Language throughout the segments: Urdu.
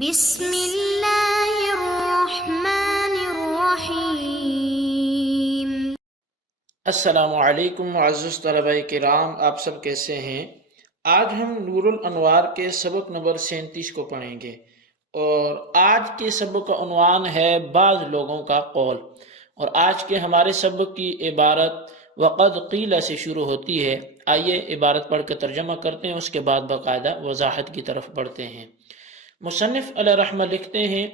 بسم اللہ الرحمن الرحیم۔ السلام علیکم معزز طلبہ کرام، آپ سب کیسے ہیں؟ آج ہم نور الانوار کے سبق نمبر 37 کو پڑھیں گے، اور آج کے سبق کا عنوان ہے بعض لوگوں کا قول۔ اور آج کے ہمارے سبق کی عبارت وقد قیل سے شروع ہوتی ہے۔ آئیے عبارت پڑھ کر ترجمہ کرتے ہیں، اس کے بعد باقاعدہ وضاحت کی طرف بڑھتے ہیں۔ مصنف علیہ رحمہ لکھتے ہیں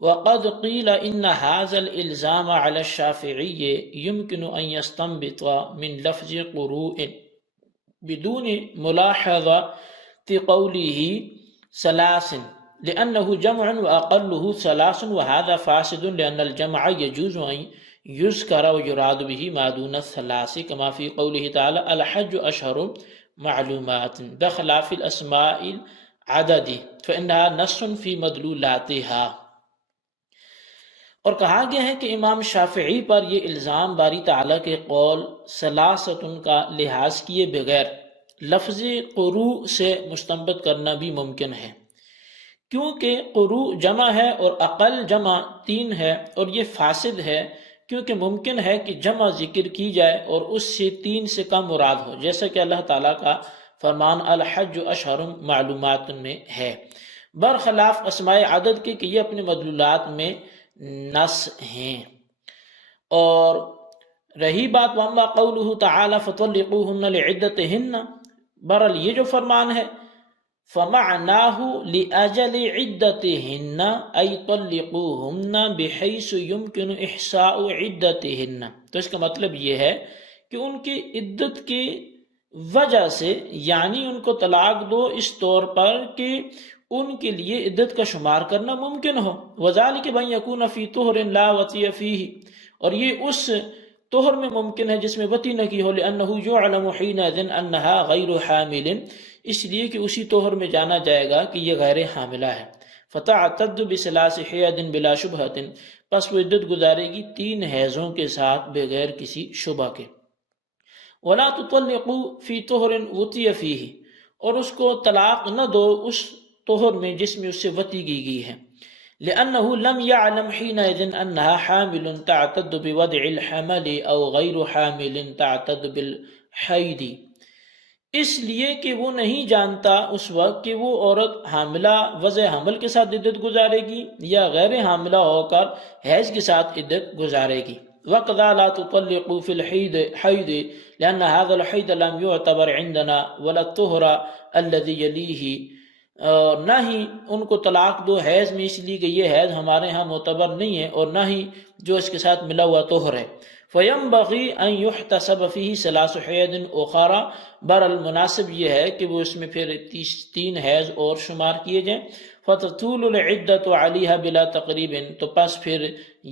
وقد قیل ان هذا الالزام على الشافعی يمكن ان يستنبط من لفظ قروء بدون ملاحظة قوله ثلاث لأنه جمع وأقله ثلاث، وهذا فاسد لأن الجمع يجوز أن يذكر ويراد به ما دون الثلاث كما في قوله تعالى الحج أشهر معلومات بخلاف الأسماء العدد فإنها نص في مدلولاتها۔ اور کہا گیا ہے کہ امام شافعی پر یہ الزام باری تعالیٰ کے قول ثلاثتن کا لحاظ کیے بغیر لفظ قروء سے مستنبط کرنا بھی ممکن ہے، کیونکہ قروء جمع ہے اور اقل جمع 3 ہے، اور یہ فاسد ہے کیونکہ ممکن ہے کہ جمع ذکر کی جائے اور اس سے 3 سے کم مراد ہو، جیسا کہ اللہ تعالیٰ کا فرمان الحج اشہر معلومات میں ہے، برخلاف اسماء عدد کے کہ یہ اپنے مدلولات میں نص ہیں۔ اور رہی بات وَأَمَّا قَوْلُهُ تَعَالَى فَطَلِّقُوهُنَّ لِعِدَّتِهِنَّ، برحال یہ جو فرمان ہے فَمَعْنَاهُ لِأَجَلِ عِدَّتِهِنَّ أَيْ طَلِّقُوهُنَّ بِحَيْثُ يُمْكِنُ إِحْصَاءُ عِدَّتِهِنَّ، تو اس کا مطلب یہ ہے کہ ان کی عدت کی وجہ سے، یعنی ان کو طلاق دو اس طور پر کہ ان کے لیے عدت کا شمار کرنا ممکن ہو۔ وَذَلِكَ بَأَنْ يَكُونَ فِي طُهْرٍ لَا وَطِيَ فِيهِ، اور یہ اس طہر میں ممکن ہے جس میں وطی نہ کی ہو، لِأَنَّهُ يُعْلَمُ حِينَئِذٍ أَنَّهَا غَيْرُ حَامِلٍ، اس لیے کہ اسی طہر میں جانا جائے گا کہ یہ غیر حاملہ ہے۔ فَتَعْتَدُّ بِثَلَاثِ حَيْضٍ بِلَا شُبْهَةٍ، پس وہ عدت گزارے گی 3 حیضوں کے ساتھ بغیر کسی شبہ کے۔ وَلَا تُطَلِّقُوا فِي طُهْرٍ وُطِيَ فِيهِ، اور اس کو طلاق نہ دو اس طہر میں جس میں اس سے وطی کی گئی ہے، لِأَنَّهُ لَمْ يَعْلَمْ حِينَئِذٍ أَنَّهَا حَامِلٌ تَعْتَدُّ بِوَضْعِ الْحَمَلِ أَوْ غَيْرُ حَامِلٍ تَعْتَدُّ بِالْحَيْضِ، اس لیے کہ وہ نہیں جانتا اس وقت کہ وہ عورت حاملہ وضع حمل کے ساتھ عدت گزارے گی یا غیر حاملہ ہو کر حیض کے ساتھ عدت گزارے گی۔ وَقَذَا لَا تُطَلِّقُوا فِي الْحَيْضِ لِأَنَّ هَذَا الْحَيْضَ لَمْ يُعْتَبَرْ عِنْدَنَا وَلَا الطُّهْرَ الَّذِي يَلِيهِ، نہ ہی ان کو طلاق دو حیض میں، اس لیے کہ یہ حیض ہمارے ہاں معتبر نہیں ہے، اور نہ ہی جو اس کے ساتھ ملا ہوا طہر ہے۔ فَيَنْبَغِي أَنْ يُحْتَسَبَ فِيهِ ثَلَاثُ حَيْضٍ أُخَرَى، بہرحال مناسب یہ ہے کہ وہ اس میں پھر 3 حیض اور شمار کیے جائیں۔ فَتَطُولُ الْعِدَّةُ عَلَيْهَا بِلَا تَقْرِيبٍ، تو پس پھر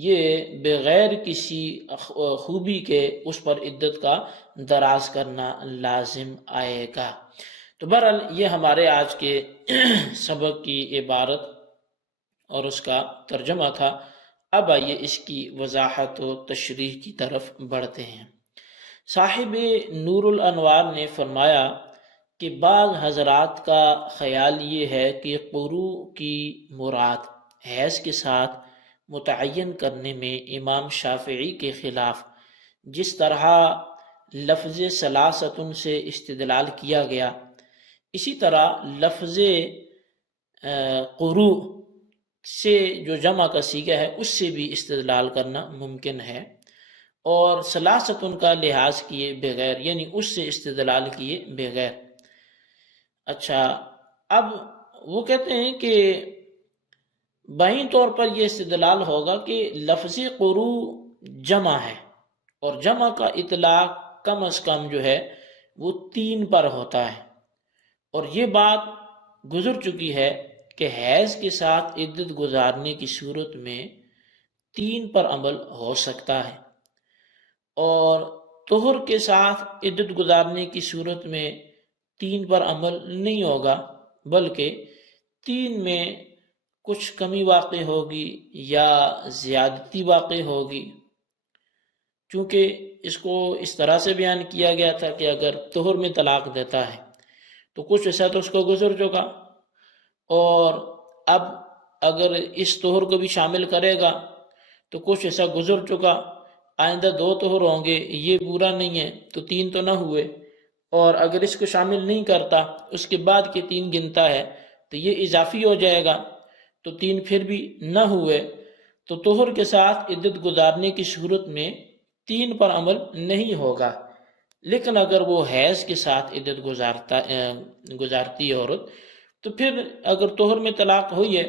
یہ بغیر کسی خوبی کے اس پر عدت کا دراز کرنا لازم آئے گا۔ تو بہرحال یہ ہمارے آج کے سبق کی عبارت اور اس کا ترجمہ تھا۔ اب آئیے اس کی وضاحت و تشریح کی طرف بڑھتے ہیں۔ صاحب نور الانوار نے فرمایا کہ بعض حضرات کا خیال یہ ہے کہ قروء کی مراد حیض کے ساتھ متعین کرنے میں امام شافعی کے خلاف جس طرح لفظ ثلاثتن سے استدلال کیا گیا، اسی طرح لفظ قروء سے جو جمع کا صیغہ ہے اس سے بھی استدلال کرنا ممکن ہے، اور ثلاثتن کا لحاظ کیے بغیر، یعنی اس سے استدلال کیے بغیر۔ اچھا، اب وہ کہتے ہیں کہ بائیں طور پر یہ استدلال ہوگا کہ لفظ قروء جمع ہے، اور جمع کا اطلاق کم از کم جو ہے وہ 3 پر ہوتا ہے، اور یہ بات گزر چکی ہے کہ حیض کے ساتھ عدت گزارنے کی صورت میں 3 پر عمل ہو سکتا ہے، اور طہر کے ساتھ عدت گزارنے کی صورت میں 3 پر عمل نہیں ہوگا، بلکہ 3 میں کچھ کمی واقع ہوگی یا زیادتی واقع ہوگی، چونکہ اس کو اس طرح سے بیان کیا گیا تھا کہ اگر طہر میں طلاق دیتا ہے تو کچھ ایسا تو اس کو گزر چکا، اور اب اگر اس طہر کو بھی شامل کرے گا تو کچھ ایسا گزر چکا، آئندہ 2 طہر ہوں گے، یہ پورا نہیں ہے تو 3 تو نہ ہوئے، اور اگر اس کو شامل نہیں کرتا اس کے بعد کے 3 گنتا ہے تو یہ اضافی ہو جائے گا، تو 3 پھر بھی نہ ہوئے، تو طہر کے ساتھ عدت گزارنے کی صورت میں 3 پر عمل نہیں ہوگا۔ لیکن اگر وہ حیض کے ساتھ عدت گزارتی ہے عورت، تو پھر اگر طہر میں طلاق ہوئی ہے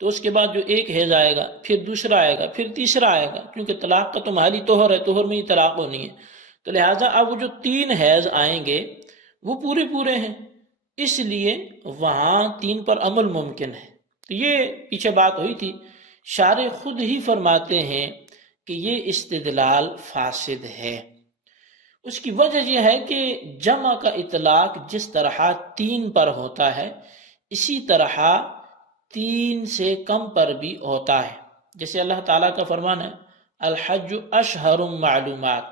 تو اس کے بعد جو ایک حیض آئے گا، پھر دوسرا آئے گا، پھر تیسرا آئے گا، کیونکہ طلاق کا تو محلی طہر ہے، طہر میں ہی طلاق ہونی ہے، تو لہٰذا اب وہ جو 3 حیض آئیں گے وہ پورے ہیں، اس لیے وہاں 3 پر عمل ممکن ہے۔ تو یہ پیچھے بات ہوئی تھی، شارع خود ہی فرماتے ہیں کہ یہ استدلال فاسد ہے۔ اس کی وجہ یہ ہے کہ جمع کا اطلاق جس طرح 3 پر ہوتا ہے اسی طرح 3 سے کم پر بھی ہوتا ہے، جیسے اللہ تعالیٰ کا فرمان ہے الحج اشہر معلومات،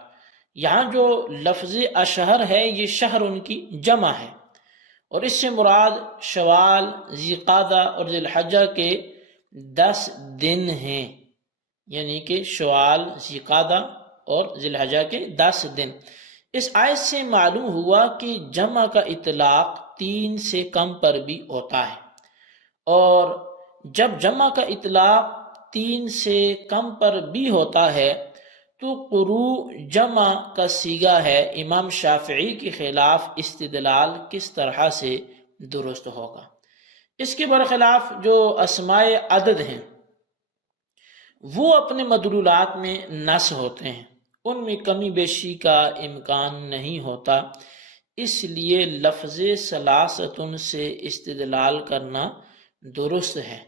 یہاں جو لفظ اشہر ہے یہ شہر ان کی جمع ہے، اور اس سے مراد شوال، ذی-قعدہ اور ذی الحجہ کے 10 دن ہیں، یعنی کہ شوال، ذی-قعدہ اور ذی الحجہ کے 10 دن۔ اس آیت سے معلوم ہوا کہ جمع کا اطلاق 3 سے کم پر بھی ہوتا ہے، اور جب جمع کا اطلاق 3 سے کم پر بھی ہوتا ہے تو قروء جمع کا صیغہ ہے، امام شافعی کے خلاف استدلال کس طرح سے درست ہوگا؟ اس کے برخلاف جو اسماء عدد ہیں وہ اپنے مدلولات میں نص ہوتے ہیں، ان میں کمی بیشی کا امکان نہیں ہوتا، اس لیے لفظ ثلاثۃ سے استدلال کرنا درست ہے،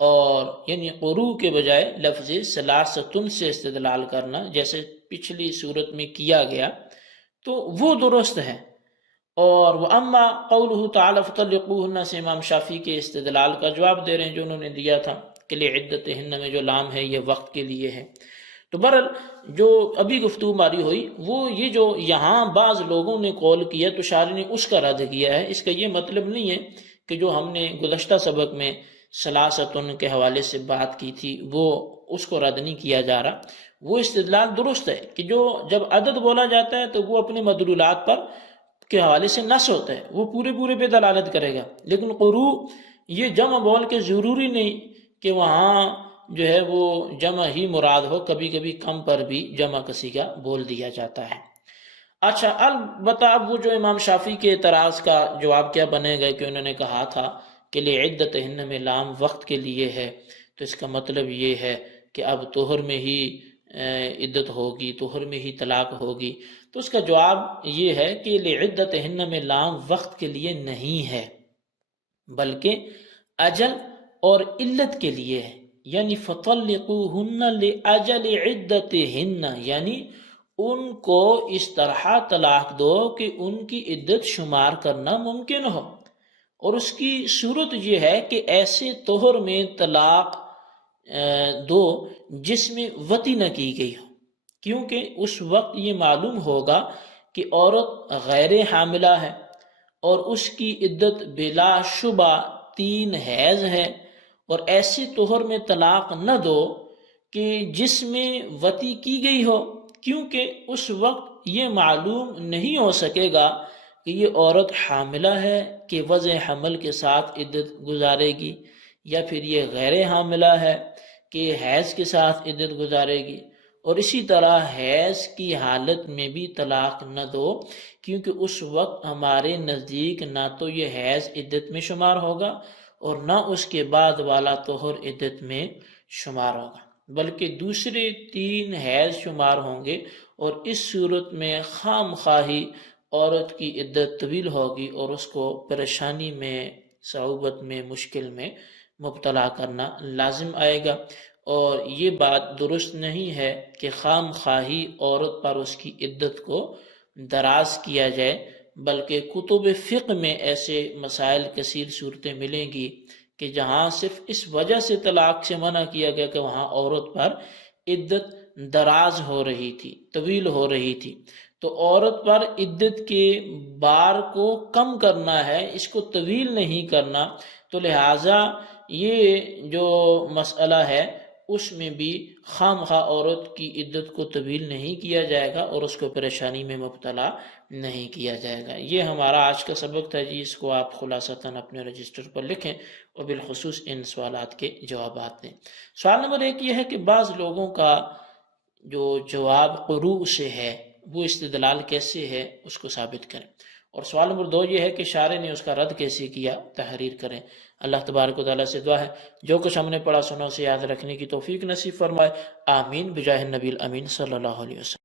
اور یعنی قروء کے بجائے لفظ ثلاثۃ سے استدلال کرنا جیسے پچھلی صورت میں کیا گیا تو وہ درست ہے۔ اور وَأَمَّا قَوْلُهُ تَعَالَى فَطَلِّقُوهُنَّ سے امام شافعی کے استدلال کا جواب دے رہے ہیں جو انہوں نے دیا تھا کہ لِعِدَّتِهِنَّ میں جو لام ہے یہ وقت کے لیے ہے۔ تو بہرحال جو ابھی گفتگو ماری ہوئی وہ یہ جو یہاں بعض لوگوں نے قول کیا تو شارع نے اس کا رد کیا ہے، اس کا یہ مطلب نہیں ہے کہ جو ہم نے گزشتہ سبق میں ثلاثۃ کے حوالے سے بات کی تھی وہ اس کو رد نہیں کیا جا رہا، وہ استدلال درست ہے کہ جو جب عدد بولا جاتا ہے تو وہ اپنے مدلولات پر کے حوالے سے نص ہوتا ہے، وہ پورے پہ دلالت کرے گا، لیکن قروء یہ جمع بول کے ضروری نہیں کہ وہاں جو ہے وہ جمع ہی مراد ہو، کبھی کبھی کم پر بھی جمع کا صیغہ بول دیا جاتا ہے۔ اچھا، البتہ اب وہ جو امام شافعی کے اعتراض کا جواب کیا بنے گا کہ انہوں نے کہا تھا کہ لِعِدَّتِهِنَّ میں لام وقت کے لیے ہے، تو اس کا مطلب یہ ہے کہ اب طہر میں ہی عدت ہوگی، طہر میں ہی طلاق ہوگی، تو اس کا جواب یہ ہے کہ لِعِدَّتِهِنَّ میں لام وقت کے لیے نہیں ہے بلکہ اجل اور علت کے لیے ہے، یعنی فَطَلِّقُوهُنَّ لِأَجَلِ عِدَّتِهِنَّ، یعنی ان کو اس طرح طلاق دو کہ ان کی عدت شمار کرنا ممکن ہو، اور اس کی صورت یہ ہے کہ ایسے طہر میں طلاق دو جس میں وطی نہ کی گئی ہو، کیونکہ اس وقت یہ معلوم ہوگا کہ عورت غیر حاملہ ہے اور اس کی عدت بلا شبہ 3 حیض ہے، اور ایسے طہر میں طلاق نہ دو کہ جس میں وطی کی گئی ہو، کیونکہ اس وقت یہ معلوم نہیں ہو سکے گا کہ یہ عورت حاملہ ہے کہ وضع حمل کے ساتھ عدت گزارے گی، یا پھر یہ غیر حاملہ ہے کہ حیض کے ساتھ عدت گزارے گی، اور اسی طرح حیض کی حالت میں بھی طلاق نہ دو، کیونکہ اس وقت ہمارے نزدیک نہ تو یہ حیض عدت میں شمار ہوگا اور نہ اس کے بعد والا طہر عدت میں شمار ہوگا، بلکہ دوسرے 3 حیض شمار ہوں گے، اور اس صورت میں خام خواہی عورت کی عدت طویل ہوگی اور اس کو پریشانی میں، صعوبت میں، مشکل میں مبتلا کرنا لازم آئے گا، اور یہ بات درست نہیں ہے کہ خام خواہی عورت پر اس کی عدت کو دراز کیا جائے، بلکہ کتب فقہ میں ایسے مسائل کثیر صورتیں ملیں گی کہ جہاں صرف اس وجہ سے طلاق سے منع کیا گیا کہ وہاں عورت پر عدت دراز ہو رہی تھی، طویل ہو رہی تھی، تو عورت پر عدت کے بار کو کم کرنا ہے، اس کو طویل نہیں کرنا، تو لہٰذا یہ جو مسئلہ ہے اس میں بھی خام خواہ عورت کی عدت کو طویل نہیں کیا جائے گا اور اس کو پریشانی میں مبتلا نہیں کیا جائے گا۔ یہ ہمارا آج کا سبق تھا جی، اس کو آپ خلاصتاً اپنے رجسٹر پر لکھیں اور بالخصوص ان سوالات کے جوابات دیں۔ سوال نمبر 1 یہ ہے کہ بعض لوگوں کا جو جواب قروء سے ہے وہ استدلال کیسے ہے، اس کو ثابت کریں۔ اور سوال نمبر 2 یہ ہے کہ شارح نے اس کا رد کیسے کیا، تحریر کریں۔ اللہ تبارک و تعالیٰ سے دعا ہے جو کچھ ہم نے پڑھا سنا اسے یاد رکھنے کی توفیق نصیب فرمائے، آمین بجاہ النبی الامین صلی اللہ علیہ وسلم۔